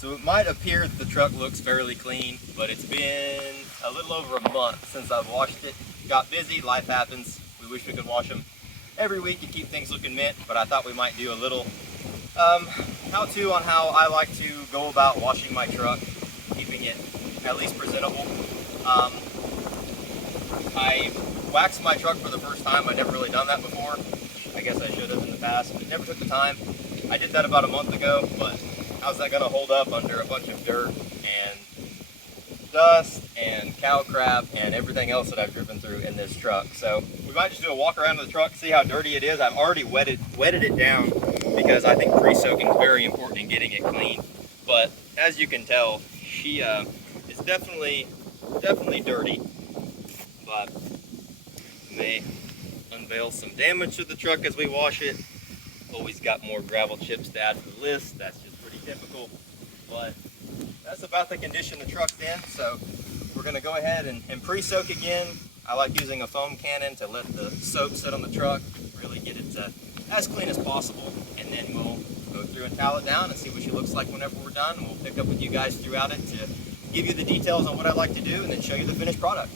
So it might appear that the truck looks fairly clean, but it's been a little over a month since I've washed it. Got busy, life happens. We wish we could wash them every week to keep things looking mint, but I thought we might do a little how-to on how I like to go about washing my truck, keeping it at least presentable. I waxed my truck for the first time. I'd never really done that before. I guess I should have in the past, but never took the time. I did that about a month ago, but how's that going to hold up under a bunch of dirt and dust and cow crap and everything else that I've driven through in this truck? So we might just do a walk around of the truck, see how dirty it is. I've already wetted it down because I think pre-soaking is very important in getting it clean. But as you can tell, she is definitely dirty. But may unveil some damage to the truck as we wash it. Always got more gravel chips to add to the list. That's just pretty typical. But that's about the condition the truck's in. So we're going to go ahead and pre-soak again. I like using a foam cannon to let the soap sit on the truck, really get it to as clean as possible, and then we'll go through and towel it down and see what she looks like whenever we're done. And we'll pick up with you guys throughout it to give you the details on what I like to do and then show you the finished product.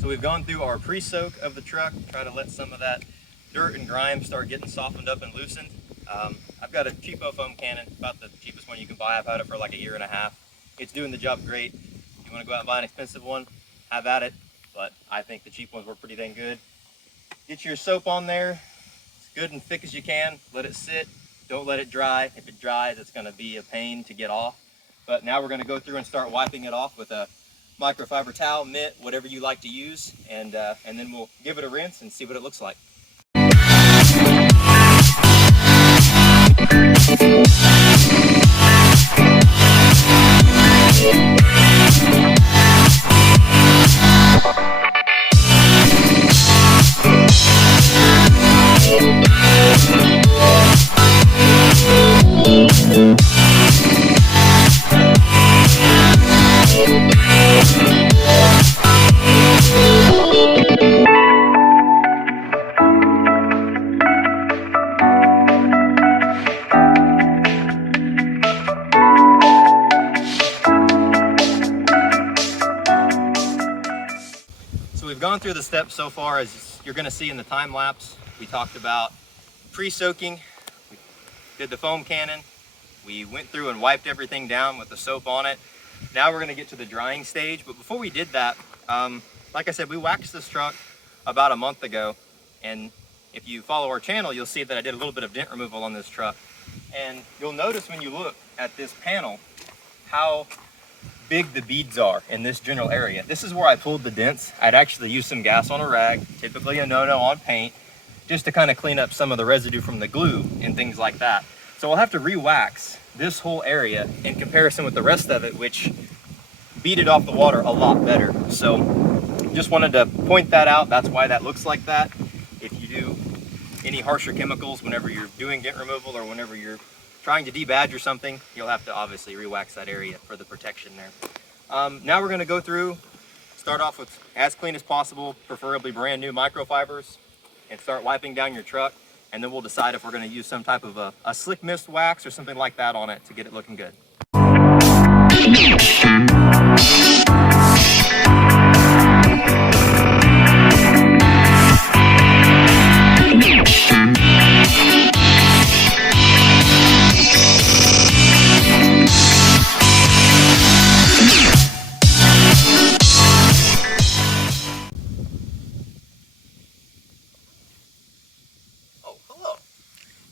So we've gone through our pre-soak of the truck, try to let some of that dirt and grime start getting softened up and loosened. I've got a cheapo foam cannon, about the cheapest one you can buy. I've had it for like a year and a half. It's doing the job great. If you want to go out and buy an expensive one, have at it, but I think the cheap ones work pretty dang good. Get your soap on there, as good and thick as you can. Let it sit, don't let it dry. If it dries, it's going to be a pain to get off. But now we're going to go through and start wiping it off with a microfiber towel, mitt, whatever you like to use, and then we'll give it a rinse and see what it looks like. We've gone through the steps so far, as you're going to see in the time lapse. We talked about pre-soaking, we did the foam cannon, We went through and wiped everything down with the soap on it. Now we're gonna get to the drying stage, but before we did that, like I said, we waxed this truck about a month ago, and if you follow our channel, you'll see that I did a little bit of dent removal on this truck. And you'll notice when you look at this panel how big the beads are in this general area. This is where I pulled the dents. I'd actually used some gas on a rag, typically a no-no on paint, just to kind of clean up some of the residue from the glue and things like that. So we'll have to re-wax this whole area in comparison with the rest of it, which beaded off the water a lot better. So just wanted to point that out. That's why that looks like that. If you do any harsher chemicals whenever you're doing dent removal or whenever you're trying to debadge something, you'll have to obviously re-wax that area for the protection there. Now we're going to go through, start off with as clean as possible, preferably brand new microfibers, and start wiping down your truck, and then we'll decide if we're going to use some type of a slick mist wax or something like that on it to get it looking good.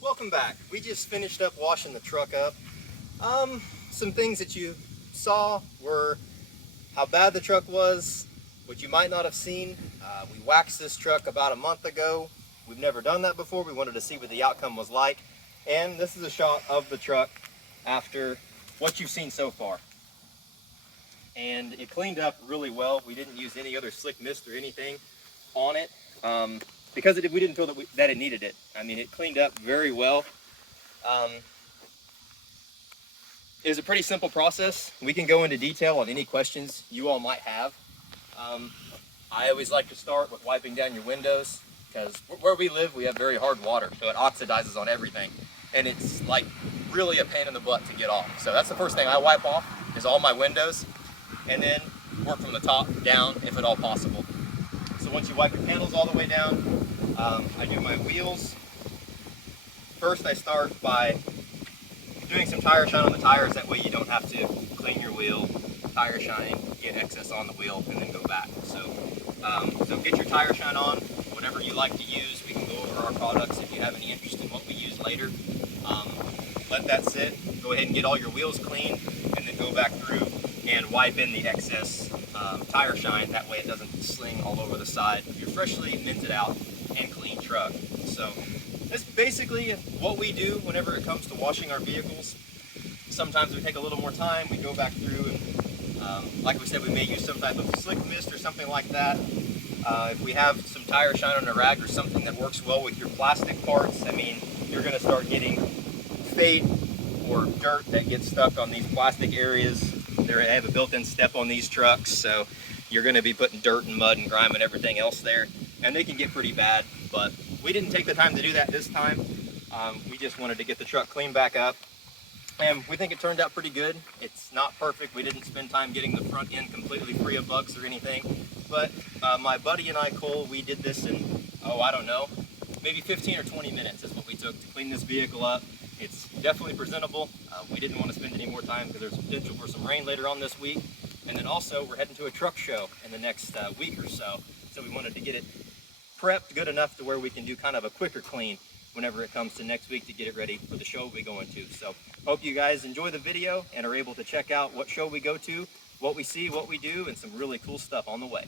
Welcome back. We just finished up washing the truck up. Some things that you saw were how bad the truck was, what you might not have seen. We waxed this truck about a month ago. We've never done that before. We wanted to see what the outcome was like. And this is a shot of the truck after what you've seen so far. And it cleaned up really well. We didn't use any other slick mist or anything on it. Because we didn't feel that it needed it. I mean, it cleaned up very well. It was a pretty simple process. We can go into detail on any questions you all might have. I always like to start with wiping down your windows, because where we live, we have very hard water, so it oxidizes on everything. And it's like really a pain in the butt to get off. So that's the first thing I wipe off, is all my windows, and then work from the top down if at all possible. So once you wipe your panels all the way down, I do my wheels. First I start by doing some tire shine on the tires, that way you don't have to clean your wheel, tire shine, get excess on the wheel, and then go back. So get your tire shine on, whatever you like to use. We can go over our products if you have any interest in what we use later. Let that sit, go ahead and get all your wheels clean, and then go back through and wipe in the excess tire shine. That way it doesn't sling all over the side of your freshly minted out and clean truck. So that's basically what we do whenever it comes to washing our vehicles. Sometimes we take a little more time, we go back through and like we said, we may use some type of slick mist or something like that. If we have some tire shine on a rag or something that works well with your plastic parts, I mean, you're going to start getting fade or dirt that gets stuck on these plastic areas. They have a built-in step on these trucks, so you're going to be putting dirt and mud and grime and everything else there, and they can get pretty bad. But we didn't take the time to do that this time. We just wanted to get the truck cleaned back up, and we think it turned out pretty good. It's not perfect. We didn't spend time getting the front end completely free of bugs or anything, but my buddy and I, Cole, we did this in, I don't know, maybe 15 or 20 minutes is what we took to clean this vehicle up. It's definitely presentable. We didn't want to spend any more time because there's potential for some rain later on this week. And then also we're heading to a truck show in the next week or so. So we wanted to get it prepped good enough to where we can do kind of a quicker clean whenever it comes to next week to get it ready for the show we're going to. So hope you guys enjoy the video and are able to check out what show we go to, what we see, what we do, and some really cool stuff on the way.